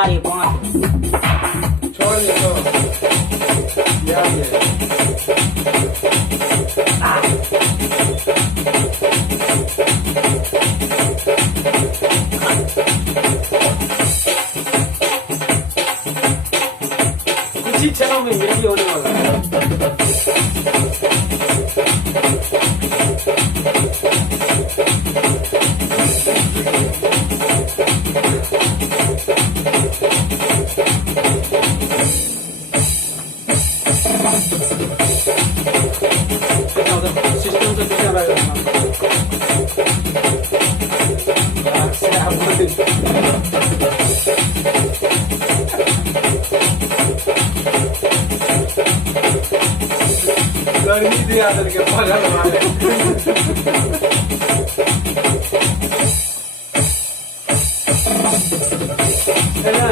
लगा ये 5 छोड़ दे तो याद है कुछ ही क्षणों में रेडी होने वाला है सिस्टम तो कितना रहेगा गर्मी दिया करके पागल हमारे है ना